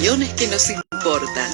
opiniones que nos importan.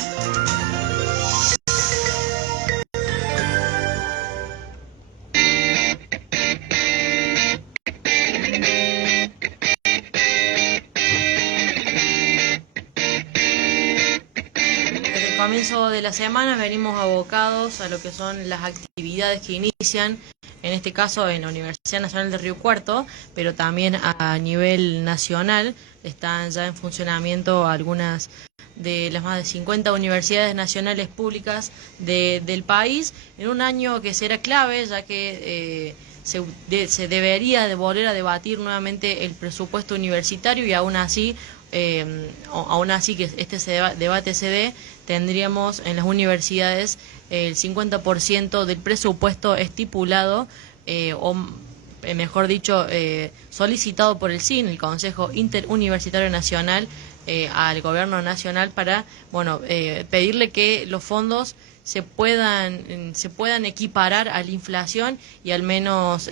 Desde el comienzo de la semana venimos abocados a lo que son las actividades que inician, en este caso en la Universidad Nacional de Río Cuarto, pero también a nivel nacional. Están ya en funcionamiento algunas de las más de 50 universidades nacionales públicas del país, en un año que será clave, ya que se debería de volver a debatir nuevamente el presupuesto universitario y aún así que debate se dé, tendríamos en las universidades el 50% del presupuesto estipulado, mejor dicho, solicitado por el CIN, el Consejo Interuniversitario Nacional, al gobierno nacional para, pedirle que los fondos se puedan equiparar a la inflación y al menos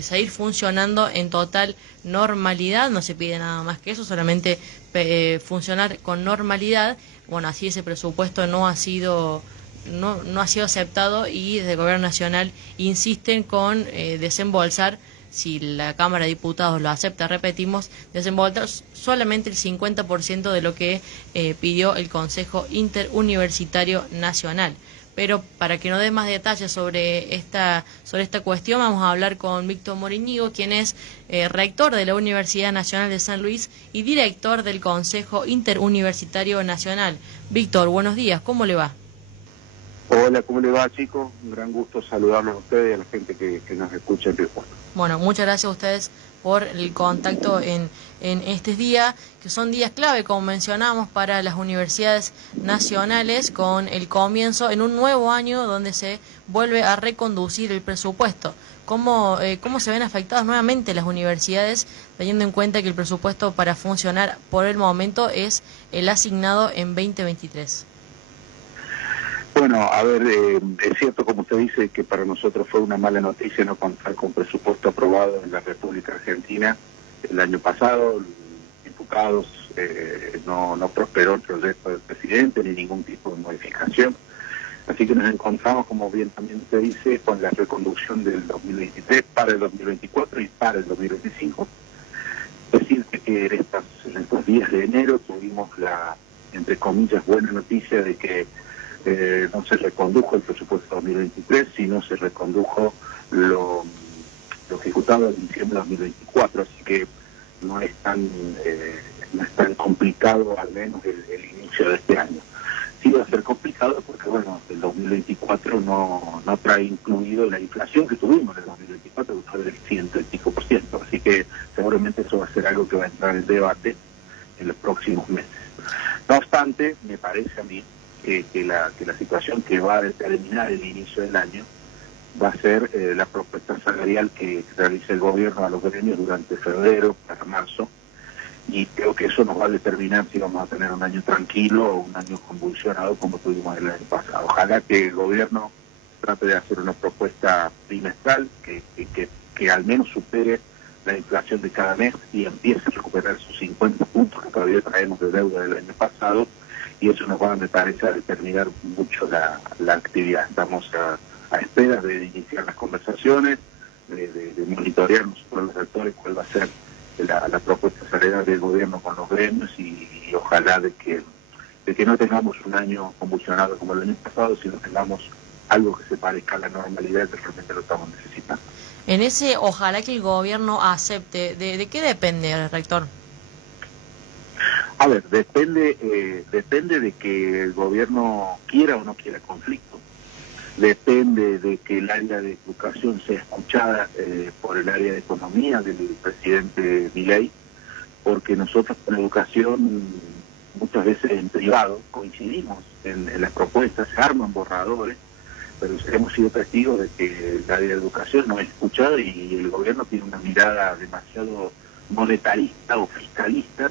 seguir funcionando en total normalidad. No se pide nada más que eso, solamente funcionar con normalidad. Bueno, así ese presupuesto no ha sido aceptado, y desde el gobierno nacional insisten con desembolsar, si la Cámara de Diputados lo acepta, repetimos, desembolsar solamente el 50% de lo que pidió el Consejo Interuniversitario Nacional. Pero para que nos dé más detalles sobre esta cuestión, vamos a hablar con Víctor Morínigo, quien es rector de la Universidad Nacional de San Luis y director del Consejo Interuniversitario Nacional. Víctor, buenos días, ¿cómo le va? Hola, ¿cómo le va, chicos? Un gran gusto saludarlos a ustedes y a la gente que nos escucha en Río Cuarto. Bueno, muchas gracias a ustedes por el contacto en estos días, que son días clave, como mencionamos, para las universidades nacionales, con el comienzo en un nuevo año donde se vuelve a reconducir el presupuesto. ¿Cómo se ven afectadas nuevamente las universidades, teniendo en cuenta que el presupuesto para funcionar por el momento es el asignado en 2023? Bueno, a ver, es cierto, como usted dice, que para nosotros fue una mala noticia no contar con presupuesto aprobado en la República Argentina el año pasado. Diputados no prosperó el proyecto del presidente ni ningún tipo de modificación. Así que nos encontramos, como bien también usted dice, con la reconducción del 2023 para el 2024 y para el 2025. Es decir, que en estos días de enero tuvimos la, entre comillas, buena noticia de que no se recondujo el presupuesto 2023, sino se recondujo lo ejecutado en diciembre de 2024, así que no es tan complicado, al menos el inicio de este año. Sí va a ser complicado porque, bueno, el 2024 no trae incluido la inflación que tuvimos en el 2024, que fue del 100%, así que seguramente eso va a ser algo que va a entrar en debate en los próximos meses. No obstante, me parece a mí que la situación que va a determinar el inicio del año va a ser la propuesta salarial que realice el gobierno a los gremios durante febrero para marzo, y creo que eso nos va a determinar si vamos a tener un año tranquilo o un año convulsionado como tuvimos el año pasado. Ojalá que el gobierno trate de hacer una propuesta trimestral que al menos supere la inflación de cada mes y empiece a recuperar sus 50 puntos que todavía traemos de deuda del año pasado, y eso nos va, me parece, a determinar mucho la actividad. Estamos a espera de iniciar las conversaciones, de monitorear nosotros los actores cuál va a ser la propuesta salarial del gobierno con los gremios, y ojalá de que no tengamos un año convulsionado como el año pasado, sino tengamos algo que se parezca a la normalidad que realmente lo estamos necesitando. En ese, ojalá que el gobierno acepte, ¿de qué depende, rector? A ver, depende de que el gobierno quiera o no quiera conflicto. Depende de que el área de educación sea escuchada por el área de economía del presidente Milei, porque nosotros con educación muchas veces en privado coincidimos en las propuestas, se arman borradores, pero hemos sido testigos de que el área de educación no es escuchada y el gobierno tiene una mirada demasiado monetarista o fiscalista,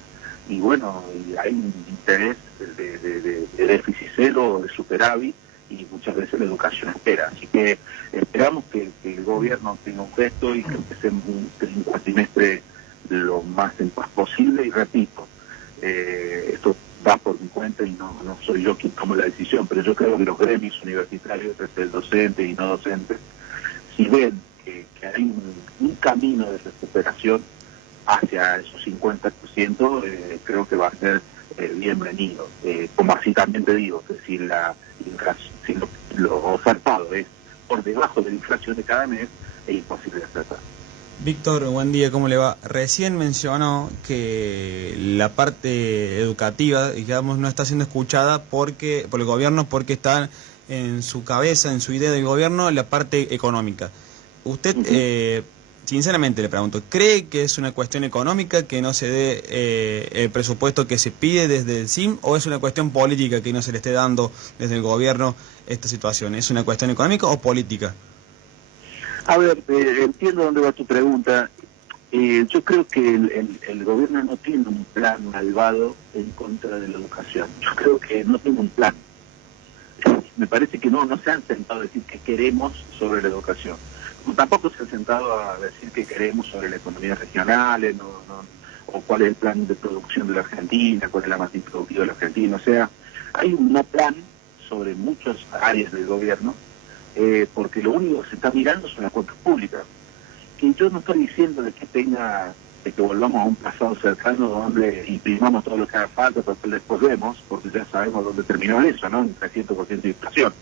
y bueno, hay un interés de déficit cero, de superávit, y muchas veces la educación espera. Así que esperamos que el gobierno tenga un gesto y que empecemos un cuatrimestre lo más en paz posible, y repito, esto va por mi cuenta y no soy yo quien toma la decisión, pero yo creo que los gremios universitarios, desde el docente y no docente, si ven que hay un camino de recuperación hacia esos 50%, creo que va a ser bienvenido. Como así también te digo, que si lo ofertado es por debajo de la inflación de cada mes, es imposible de aceptar. Víctor, buen día, ¿cómo le va? Recién mencionó que la parte educativa, digamos, no está siendo escuchada por el gobierno porque está en su cabeza, en su idea del gobierno, la parte económica. Usted, sinceramente le pregunto, ¿cree que es una cuestión económica que no se dé el presupuesto que se pide desde el SIM o es una cuestión política que no se le esté dando desde el gobierno esta situación? ¿Es una cuestión económica o política? A ver, entiendo dónde va tu pregunta. Yo creo que el gobierno no tiene un plan malvado en contra de la educación. Yo creo que no tiene un plan. Me parece que no se han sentado a decir qué queremos sobre la educación. Como tampoco se han sentado a decir qué queremos sobre la economía regional, o cuál es el plan de producción de la Argentina, cuál es la más improductiva de la Argentina. O sea, hay un no plan sobre muchas áreas del gobierno, porque lo único que se está mirando son las cuentas públicas. Que yo no estoy diciendo de que volvamos a un pasado cercano donde imprimamos todo lo que haga falta, pero después vemos, porque ya sabemos dónde terminó eso, ¿no? En 300% de inflación.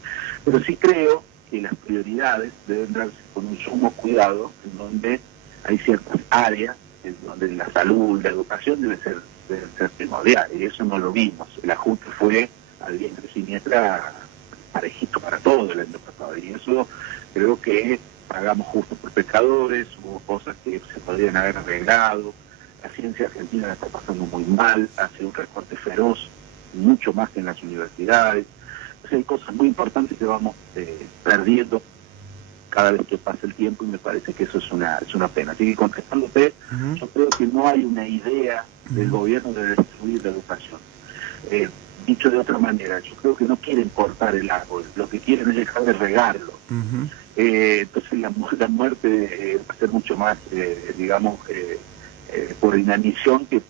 Pero sí creo que las prioridades deben darse con un sumo cuidado, en donde hay ciertas áreas, en donde la salud, la educación deben ser primordial, y eso no lo vimos. El ajuste fue al vientre y siniestra parejito para todo el año pasado, y eso creo que pagamos justo por pecadores, hubo cosas que se podrían haber arreglado, la ciencia argentina la está pasando muy mal, hace un recorte feroz, mucho más que en las universidades. Entonces hay cosas muy importantes que vamos perdiendo cada vez que pasa el tiempo, y me parece que eso es una pena. Así que contestándote, yo creo que no hay una idea del gobierno de destruir la educación. Dicho de otra manera, yo creo que no quieren cortar el árbol, lo que quieren es dejar de regarlo. Entonces la muerte va a ser mucho más, por inanición que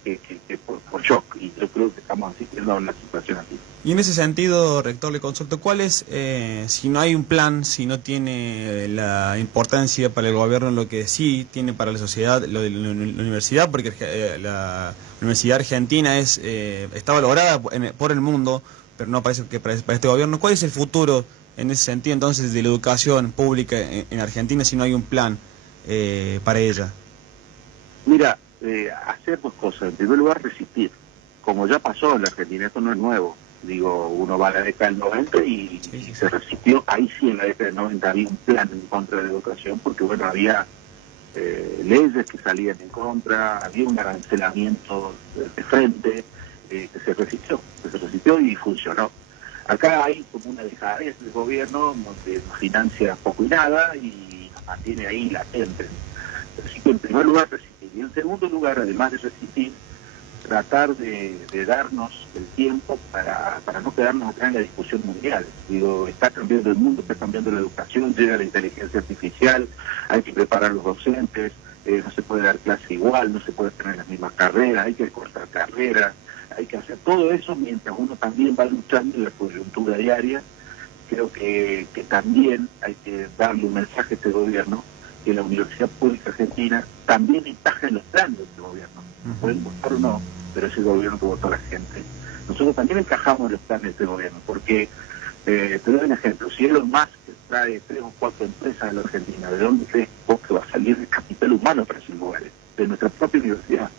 por shock, y yo creo que estamos asistiendo a una situación así. Y en ese sentido, rector, le consulto, ¿cuál es, si no hay un plan, si no tiene la importancia para el gobierno lo que sí tiene para la sociedad, lo de la universidad, porque la Universidad Argentina está valorada por el mundo, pero no parece que para este gobierno? ¿Cuál es el futuro en ese sentido entonces de la educación pública en Argentina si no hay un plan para ella? Mira, hacer dos cosas. En primer lugar, resistir. Como ya pasó en la Argentina, esto no es nuevo. Digo, uno va a la década del 90 y se resistió. Ahí sí, en la década del 90 había un plan en contra de la educación, porque bueno, había leyes que salían en contra, había un arancelamiento de frente, que se resistió y funcionó. Acá hay como una dejadez del gobierno donde financia poco y nada y nos mantiene ahí latente. Así que en primer lugar resistir. Y en segundo lugar, además de resistir, tratar de darnos el tiempo para no quedarnos acá en la discusión mundial. Digo, está cambiando el mundo, está cambiando la educación, llega la inteligencia artificial, hay que preparar los docentes, no se puede dar clase igual, no se puede tener las mismas carreras, hay que cortar carreras, hay que hacer todo eso mientras uno también va luchando en la coyuntura diaria. Creo que también hay que darle un mensaje a este gobierno, que la Universidad Pública Argentina también encaja en los planes de este gobierno. Pueden votar o no, pero es el gobierno que votó a la gente. Nosotros también encajamos en los planes de este gobierno, porque, te doy un ejemplo, si Elon Musk trae 3 o 4 empresas a la Argentina, ¿de dónde crees vos que va a salir el capital humano para esos lugares? De nuestra propia universidad.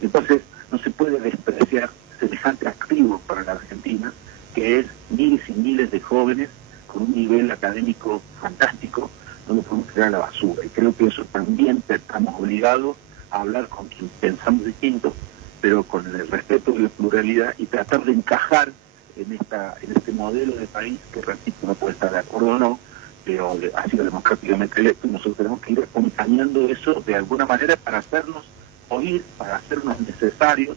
Entonces, no se puede despreciar semejante activo para la Argentina, que es miles y miles de jóvenes con un nivel académico fantástico, donde podemos tirar a la basura. Y creo que eso también estamos obligados a hablar con quien pensamos distinto, pero con el respeto de la pluralidad, y tratar de encajar en este modelo de país que, repito, no puede estar de acuerdo o no, pero ha sido democráticamente electo, y nosotros tenemos que ir acompañando eso de alguna manera para hacernos oír, para hacernos necesarios,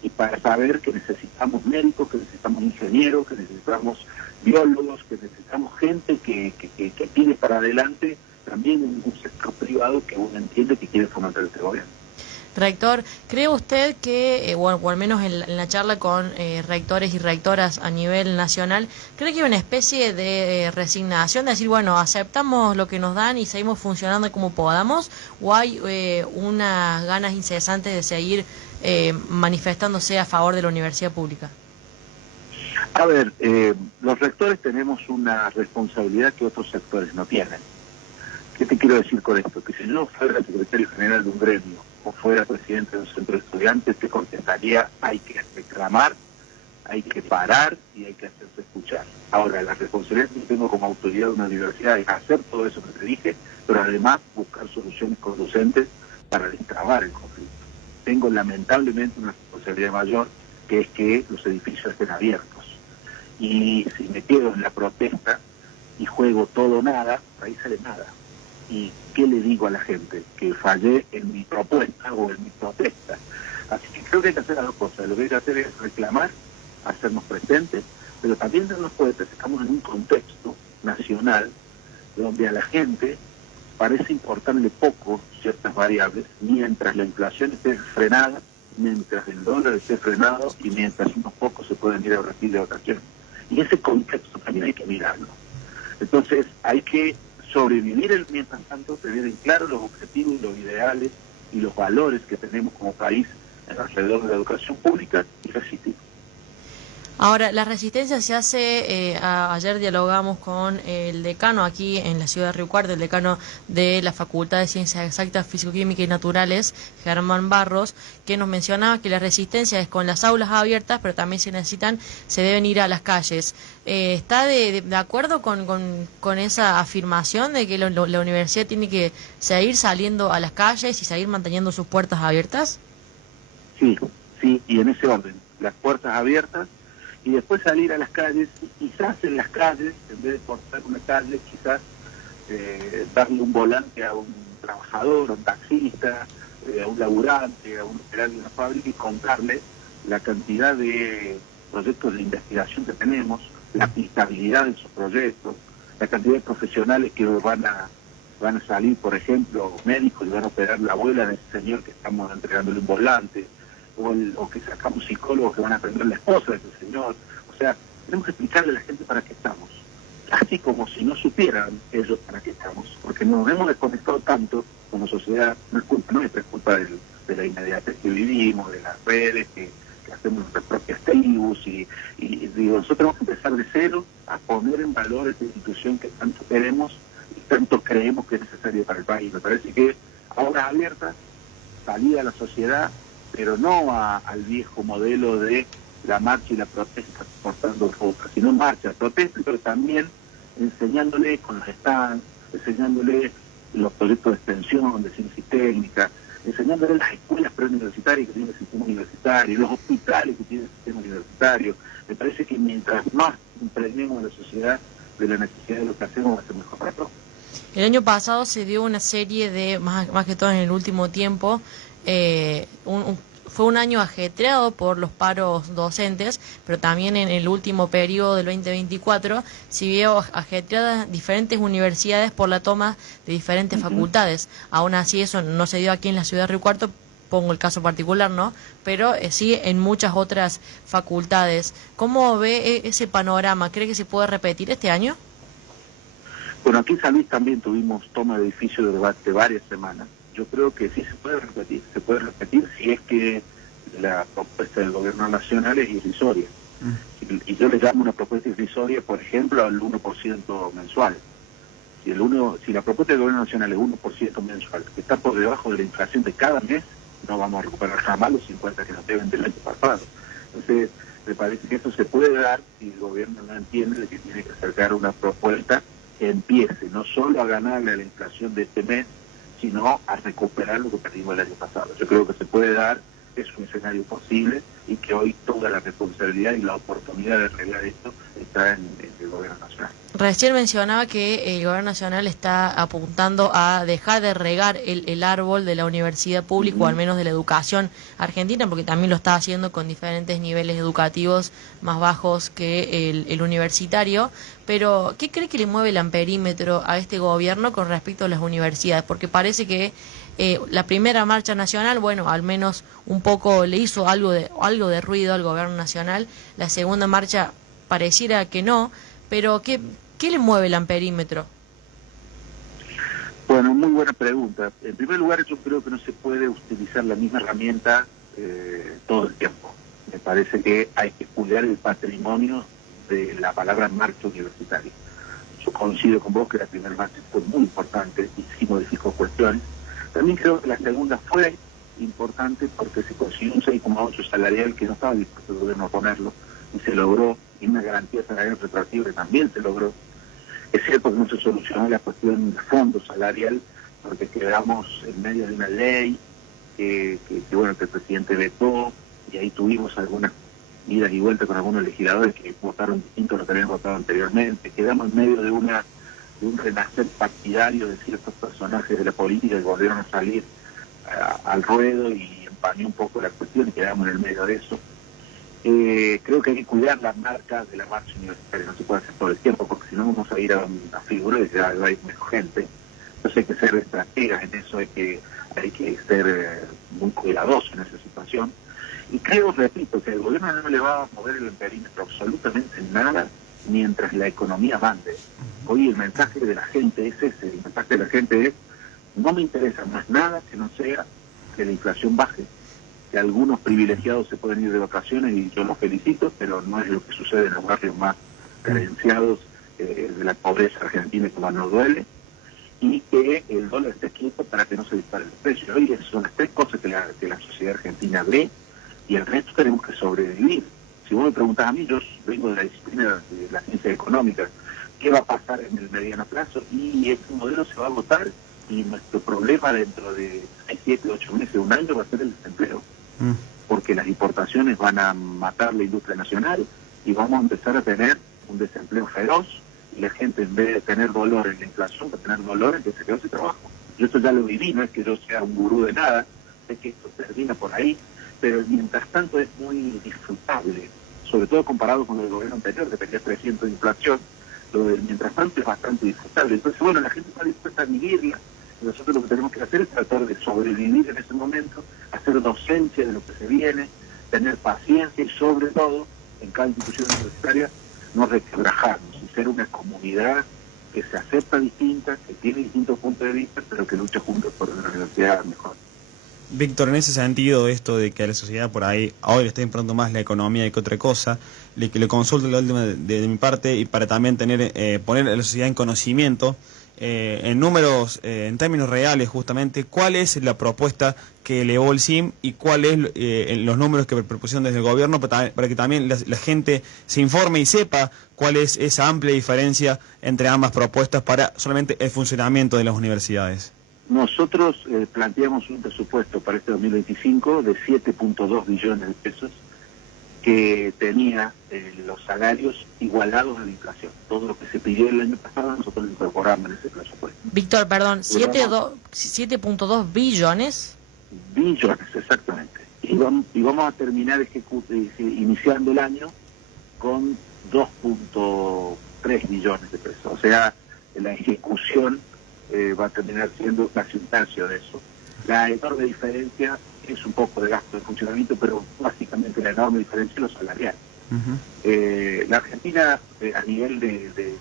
y para saber que necesitamos médicos, que necesitamos ingenieros, que necesitamos biólogos, que necesitamos gente que tire para adelante también en un sector privado que uno entiende que quiere fomentar este gobierno. Rector, ¿cree usted que, o al menos en la charla con rectores y rectoras a nivel nacional, cree que hay una especie de resignación, de decir, bueno, aceptamos lo que nos dan y seguimos funcionando como podamos, o hay unas ganas incesantes de seguir manifestándose a favor de la universidad pública? A ver, los rectores tenemos una responsabilidad que otros sectores no tienen. ¿Qué te quiero decir con esto? Que si yo fuera secretario general de un gremio o fuera presidente de un centro de estudiantes, te contestaría: hay que reclamar, hay que parar y hay que hacerse escuchar. Ahora, la responsabilidad que tengo como autoridad de una universidad es hacer todo eso que te dije, pero además buscar soluciones conducentes para destrabar el conflicto. Tengo lamentablemente una responsabilidad mayor, que es que los edificios estén abiertos. Y si me quedo en la protesta y juego todo o nada, ahí sale nada. ¿Y qué le digo a la gente? Que fallé en mi propuesta o en mi protesta. Así que creo que hay que hacer las dos cosas. Lo que hay que hacer es reclamar, hacernos presentes, pero también darnos cuenta que estamos en un contexto nacional donde a la gente parece importarle poco ciertas variables, mientras la inflación esté frenada, mientras el dólar esté frenado y mientras unos pocos se pueden ir a Brasil de vacaciones. Y ese contexto también hay que mirarlo. Entonces hay que sobrevivir mientras tanto, tener en claro los objetivos y los ideales y los valores que tenemos como país alrededor de la educación pública y resistir. Ahora, la resistencia se hace, ayer dialogamos con el decano aquí en la ciudad de Río Cuarto, el decano de la Facultad de Ciencias Exactas, Físico-Química y Naturales, Germán Barros, que nos mencionaba que la resistencia es con las aulas abiertas, pero también se deben ir a las calles. ¿Está de acuerdo con esa afirmación de que la universidad tiene que seguir saliendo a las calles y seguir manteniendo sus puertas abiertas? Sí, y en ese orden, las puertas abiertas, y después salir a las calles, y quizás en las calles, en vez de cortar una calle, quizás darle un volante a un trabajador, a un taxista, a un laburante, a un operador de una fábrica, y contarle la cantidad de proyectos de investigación que tenemos, la aplicabilidad de esos proyectos, la cantidad de profesionales que van a salir, por ejemplo, médicos, y van a operar la abuela de ese señor que estamos entregándole un volante, o que sacamos psicólogos que van a aprender la esposa de ese señor. O sea, tenemos que explicarle a la gente para qué estamos, así como si no supieran ellos para qué estamos, porque nos hemos desconectado tanto como sociedad. No es culpa nuestra, es culpa de la inmediatez que vivimos, de las redes, que hacemos nuestras propias tribus, y digo, nosotros tenemos que empezar de cero a poner en valor esta institución que tanto queremos y tanto creemos que es necesaria para el país. Me parece que aulas abiertas, salida a la sociedad, pero no al viejo modelo de la marcha y la protesta portando ropa, sino marcha, protesta, pero también enseñándole con los stands, enseñándole los proyectos de extensión, de ciencia y técnica, enseñándole las escuelas preuniversitarias que tienen el sistema universitario, los hospitales que tienen el sistema universitario. Me parece que mientras más impregnemos a la sociedad de la necesidad de lo que hacemos, va a ser mejor para todos. El año pasado se dio una serie de, más que todo en el último tiempo, fue un año ajetreado por los paros docentes, pero también en el último periodo del 2024 se vio ajetreadas diferentes universidades por la toma de diferentes facultades. Aún así eso no se dio aquí en la ciudad de Río Cuarto, pongo el caso particular, ¿no? Pero sí en muchas otras facultades. ¿Cómo ve ese panorama? ¿Cree que se puede repetir este año? Bueno, aquí en San Luis también tuvimos toma de edificio de debate varias semanas. Yo creo que sí se puede repetir si es que la propuesta del gobierno nacional es irrisoria. Y yo le llamo una propuesta irrisoria, por ejemplo, al 1% mensual. Si la propuesta del gobierno nacional es 1% mensual, que está por debajo de la inflación de cada mes, no vamos a recuperar jamás los 50 que nos deben del año pasado. Entonces, me parece que eso se puede dar si el gobierno no entiende de que tiene que acercar una propuesta que empiece no solo a ganarle a la inflación de este mes, sino a recuperar lo que perdimos el año pasado. Yo creo que se puede dar, es un escenario posible, y que hoy toda la responsabilidad y la oportunidad de arreglar esto está en el gobierno nacional. Recién mencionaba que el gobierno nacional está apuntando a dejar de regar el árbol de la universidad pública, o al menos de la educación argentina, porque también lo está haciendo con diferentes niveles educativos más bajos que el universitario. Pero, ¿qué cree que le mueve el amperímetro a este gobierno con respecto a las universidades? Porque parece que la primera marcha nacional, bueno, al menos un poco le hizo algo de ruido al gobierno nacional. La segunda marcha pareciera que no, pero ¿qué le mueve el amperímetro? Bueno, muy buena pregunta. En primer lugar, yo creo que no se puede utilizar la misma herramienta todo el tiempo. Me parece que hay que cuidar el patrimonio de la palabra marcha universitaria. Yo coincido con vos que la primera marcha fue muy importante y sí modificó cuestiones. También creo que la segunda fue importante porque se consiguió un 6,8 salarial que no estaba dispuesto el gobierno a ponerlo, y se logró, y una garantía salarial retroactiva que también se logró. Es cierto que no se solucionó la cuestión de fondo salarial, porque quedamos en medio de una ley que el presidente vetó, y ahí tuvimos algunas idas y vueltas con algunos legisladores que votaron distinto a lo que habían votado anteriormente. Quedamos en medio de un renacer partidario de ciertos personajes de la política que volvieron a salir al ruedo y empañó un poco la cuestión y quedamos en el medio de eso. Creo que hay que cuidar las marcas de la marcha universitaria, no se puede hacer todo el tiempo, porque si no vamos a ir a una figura de que va a ir menos gente. Entonces hay que ser estrategas en eso, hay que ser muy cuidadosos en esa situación. Y creo, repito, que el gobierno no le va a mover el perímetro absolutamente nada mientras la economía mande. Hoy el mensaje de la gente es ese, el mensaje de la gente es: no me interesa más nada que no sea que la inflación baje, que algunos privilegiados se pueden ir de vacaciones y yo los felicito, pero no es lo que sucede en los barrios más carenciados de la pobreza argentina, que más nos duele, y que el dólar esté quieto para que no se dispare el precio. Hoy esas son las tres cosas que la sociedad argentina ve, y el resto tenemos que sobrevivir. Si vos me preguntás a mí, yo vengo de la disciplina de la ciencia económica, ¿qué va a pasar en el mediano plazo? Y este modelo se va a agotar, y nuestro problema dentro de 6, 7, 8 meses, un año, va a ser el desempleo. Porque las importaciones van a matar la industria nacional y vamos a empezar a tener un desempleo feroz, y la gente, en vez de tener dolor en la inflación, va a tener dolor en que se quedó sin trabajo. Yo esto ya lo viví, no es que yo sea un gurú de nada, sé que esto termina por ahí, pero mientras tanto es muy disfrutable, sobre todo comparado con el gobierno anterior, que tenía 300 de inflación. Lo del mientras tanto es bastante disfrutable. Entonces, bueno, la gente está dispuesta a vivirla. Nosotros lo que tenemos que hacer es tratar de sobrevivir en ese momento, hacer docencia de lo que se viene, tener paciencia y, sobre todo, en cada institución universitaria, no resquebrajarnos y ser una comunidad que se acepta distinta, que tiene distintos puntos de vista, pero que lucha juntos por una universidad mejor. Víctor, en ese sentido, esto de que a la sociedad por ahí hoy le está importando más la economía que otra cosa, le consulto la última de mi parte, y para también poner a la sociedad en conocimiento, en números, en términos reales justamente, ¿cuál es la propuesta que elevó el CIM y cuáles los números que propusieron desde el gobierno, para que también la gente se informe y sepa cuál es esa amplia diferencia entre ambas propuestas para solamente el funcionamiento de las universidades? Nosotros planteamos un presupuesto para este 2025 de 7.2 billones de pesos, que tenía los salarios igualados a la inflación. Todo lo que se pidió el año pasado nosotros lo incorporamos en ese presupuesto. Víctor, perdón, 7.2 billones. Billones, exactamente. Y vamos a terminar iniciando el año con 2.3 billones de pesos. O sea, la ejecución va a terminar siendo casi un tercio de eso. La enorme diferencia es un poco de gasto de funcionamiento, pero básicamente la enorme diferencia es lo salarial. La Argentina, a nivel de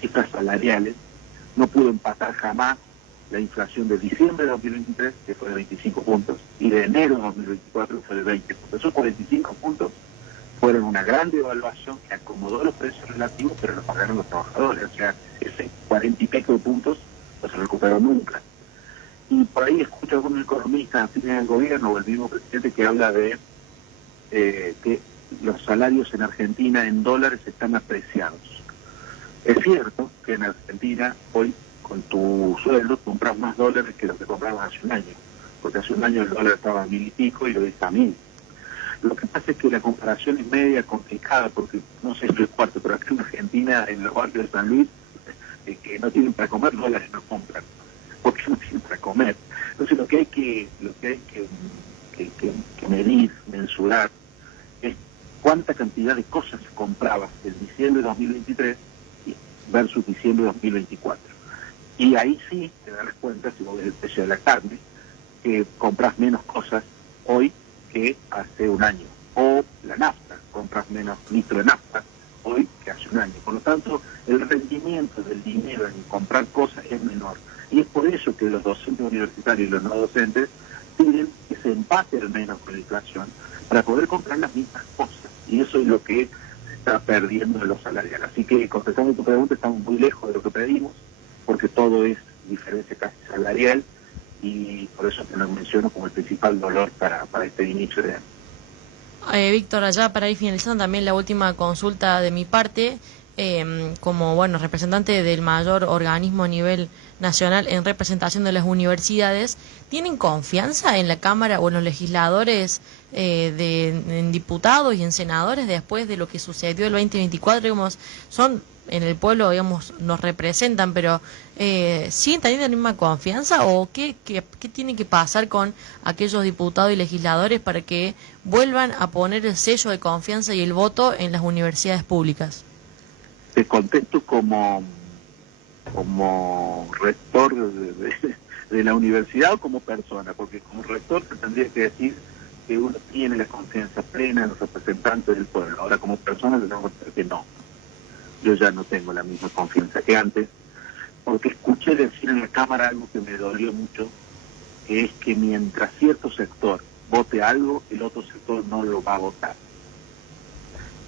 cifras salariales, no pudo empatar jamás la inflación de diciembre de 2023, que fue de 25 puntos, y de enero de 2024, que fue de 20 puntos. Esos 45 puntos fueron una gran devaluación que acomodó los precios relativos, pero lo pagaron los trabajadores. O sea, ese 40 y pico de puntos no se recuperó nunca. Y por ahí escucho a algunos economistas afines al gobierno o el mismo presidente que habla de que los salarios en Argentina en dólares están apreciados. Es cierto que en Argentina hoy con tu sueldo compras más dólares que lo que comprabas hace un año, porque hace un año el dólar estaba a 1.000 y pico y hoy está a 1.000. Lo que pasa es que la comparación es media complicada, porque no sé si es cuarto, pero acá en Argentina, en los barrios de San Luis, que no tienen para comer, dólares no compran, porque no tienen para comer. Entonces lo que hay que medir, mensurar, es cuánta cantidad de cosas se compraba en diciembre de 2023 versus diciembre de 2024. Y ahí sí te das cuenta, si vos ves el precio de la carne, que compras menos cosas hoy que hace un año. O la nafta, compras menos litro de nafta hoy que hace un año. Por lo tanto, el rendimiento del dinero en comprar cosas es menor. Y es por eso que los docentes universitarios y los no docentes piden que se empate al menos con la inflación para poder comprar las mismas cosas. Y eso es lo que se está perdiendo en los salariales. Así que, contestando tu pregunta, estamos muy lejos de lo que pedimos, porque todo es diferencia casi salarial, y por eso te lo menciono como el principal dolor para este inicio de año. Víctor, allá para ir finalizando también la última consulta de mi parte, como bueno representante del mayor organismo a nivel nacional en representación de las universidades, ¿tienen confianza en la Cámara o en los legisladores, en diputados y en senadores después de lo que sucedió el 2024? Digamos, son en el pueblo, digamos, nos representan, pero ¿siguen teniendo la misma confianza o qué tiene que pasar con aquellos diputados y legisladores para que vuelvan a poner el sello de confianza y el voto en las universidades públicas? Te contesto como rector de la universidad o como persona, porque como rector se tendría que decir que uno tiene la confianza plena en los representantes del pueblo. Ahora, como persona, tenemos que decir que no. Yo ya no tengo la misma confianza que antes, porque escuché decir en la Cámara algo que me dolió mucho, que es que mientras cierto sector vote algo, el otro sector no lo va a votar.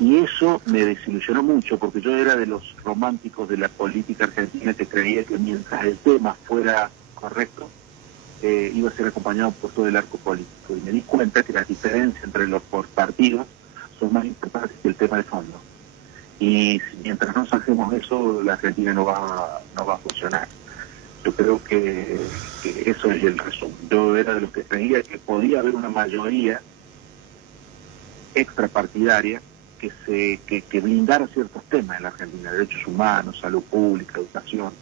Y eso me desilusionó mucho, porque yo era de los románticos de la política argentina que creía que mientras el tema fuera correcto, iba a ser acompañado por todo el arco político. Y me di cuenta que las diferencias entre los partidos son más importantes que el tema de fondo. Y mientras no saquemos eso, la Argentina no va a funcionar. Yo creo que eso es el resumen. Yo era de los que creía que podía haber una mayoría extrapartidaria que blindara ciertos temas en la Argentina, derechos humanos, salud pública, educación,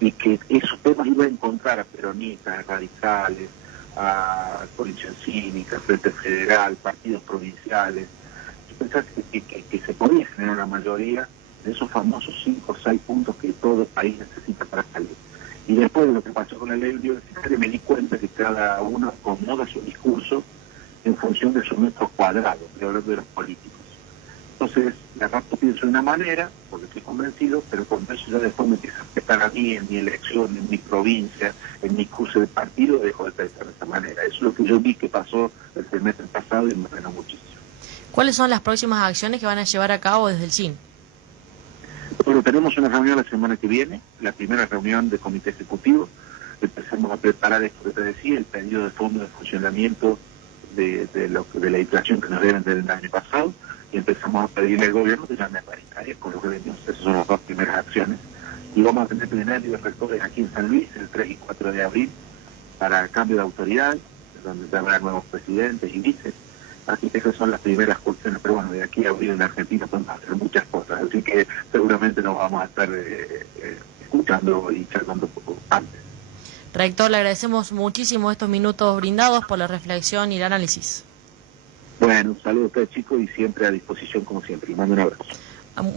y que esos temas iba a encontrar a peronistas, a radicales, a coalición cívica, Frente Federal, partidos provinciales. Yo pensaba que se podía generar una mayoría de esos famosos 5 o 6 puntos que todo país necesita para salir. Y después de lo que pasó con la ley universitaria, me di cuenta que cada uno acomoda su discurso en función de sus metros cuadrados, hablando de los políticos. Entonces, de rato pienso de una manera, porque estoy convencido, pero con eso ya después me empieza a afectar a mí, en mi elección, en mi provincia, en mi curso de partido, dejo de pensar de esa manera. Eso es lo que yo vi que pasó el semestre pasado y me frenó muchísimo. ¿Cuáles son las próximas acciones que van a llevar a cabo desde el CIN? Bueno, tenemos una reunión la semana que viene, la primera reunión del comité ejecutivo. Empezamos a preparar esto que te decía, el pedido de fondo de funcionamiento de la inflación que nos deben del año pasado, y empezamos a pedirle al gobierno que llame a paritarias con los gremios. Esas son las dos primeras acciones. Y vamos a tener plenario de rectores aquí en San Luis el 3 y 4 de abril para cambio de autoridad, donde habrá nuevos presidentes y vices. Así que esas son las primeras cuestiones, pero bueno, de aquí a abril en Argentina podemos hacer muchas cosas, así que seguramente nos vamos a estar escuchando y charlando un poco antes. Rector, le agradecemos muchísimo estos minutos brindados por la reflexión y el análisis. Bueno, un saludo a ustedes, chicos, y siempre a disposición como siempre. Les mando un abrazo.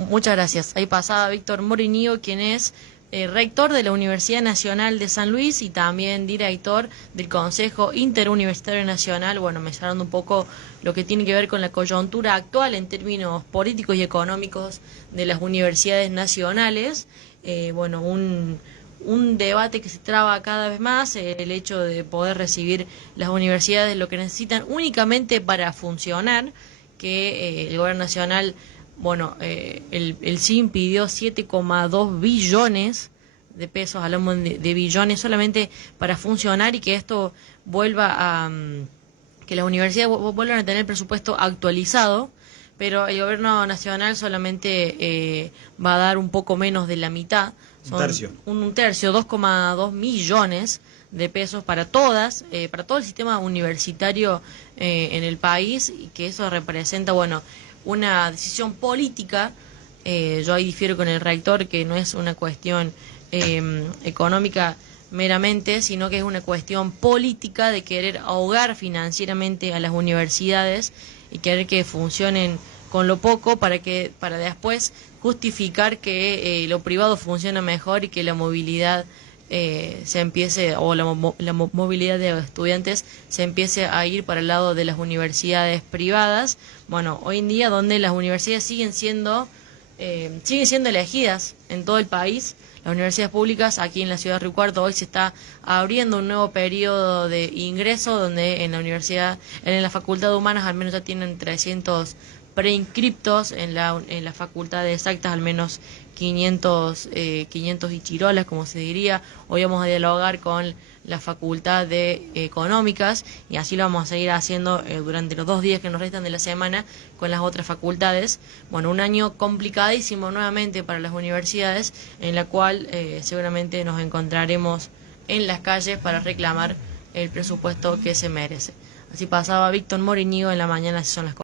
Muchas gracias. Ahí pasaba Víctor Morinillo, quien es rector de la Universidad Nacional de San Luis y también director del Consejo Interuniversitario Nacional, bueno, mencionando un poco lo que tiene que ver con la coyuntura actual en términos políticos y económicos de las universidades nacionales. Bueno, un debate que se traba cada vez más, el hecho de poder recibir las universidades lo que necesitan únicamente para funcionar, que el gobierno nacional, bueno, el CIN pidió 7,2 billones de pesos, hablamos de billones solamente para funcionar y que esto vuelva a, que las universidades vuelvan a tener presupuesto actualizado, pero el gobierno nacional solamente va a dar un poco menos de la mitad. Son un tercio, 2,2 millones de pesos para todas, para todo el sistema universitario en el país y que eso representa, bueno, una decisión política. Yo ahí difiero con el rector que no es una cuestión económica meramente, sino que es una cuestión política de querer ahogar financieramente a las universidades y querer que funcionen con lo poco para después justificar que lo privado funciona mejor y que la movilidad se empiece, o la movilidad de estudiantes se empiece a ir para el lado de las universidades privadas. Bueno, hoy en día donde las universidades siguen siendo elegidas en todo el país. Las universidades públicas, aquí en la ciudad de Río Cuarto, hoy se está abriendo un nuevo periodo de ingreso donde en la Facultad de Humanas al menos ya tienen 300 preinscriptos, en la Facultad de Exactas al menos 500 y chirolas, como se diría. Hoy vamos a dialogar con la Facultad de Económicas y así lo vamos a seguir haciendo durante los 2 días que nos restan de la semana con las otras facultades. Bueno, un año complicadísimo nuevamente para las universidades, en la cual seguramente nos encontraremos en las calles para reclamar el presupuesto que se merece. Así pasaba Víctor Morínigo en la mañana, así son las cosas.